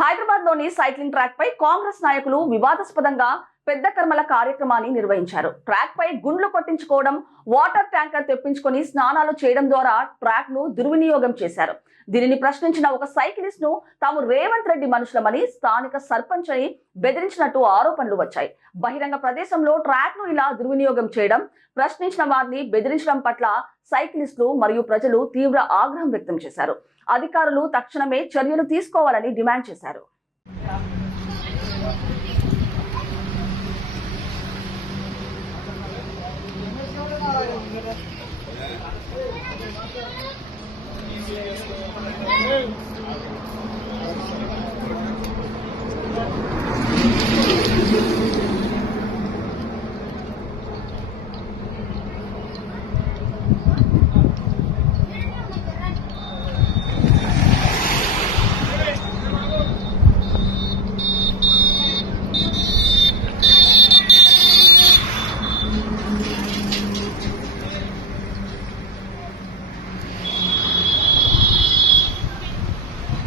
హైదరాబాద్ లోని cycling track పై కాంగ్రెస్ నాయకులు వివాదాస్పదంగా పెద్ద కర్మల కార్యక్రమాన్ని నిర్వహించారు. ట్రాక్ పై గుండ్లు కొట్టించుకోవడం, వాటర్ ట్యాంకర్ తెప్పించుకొని స్నానాలు చేయడం ద్వారా ట్రాక్ ను దుర్వినియోగం చేశారు. దీనిని ప్రశ్నించిన ఒక సైక్లిస్ట్ ను తాము రేవంత్ రెడ్డి మనుషులమని, స్థానిక సర్పంచ్ అని బెదిరించినట్టు ఆరోపణలు వచ్చాయి. బహిరంగ ప్రదేశంలో ట్రాక్ ను ఇలా దుర్వినియోగం చేయడం, ప్రశ్నించిన వారిని బెదిరించడం పట్ల సైక్లిస్టులు మరియు ప్రజలు తీవ్ర ఆగ్రహం వ్యక్తం చేశారు. అధికారులు తక్షణమే చర్యలు తీసుకోవాలని డిమాండ్ చేశారు. Hey!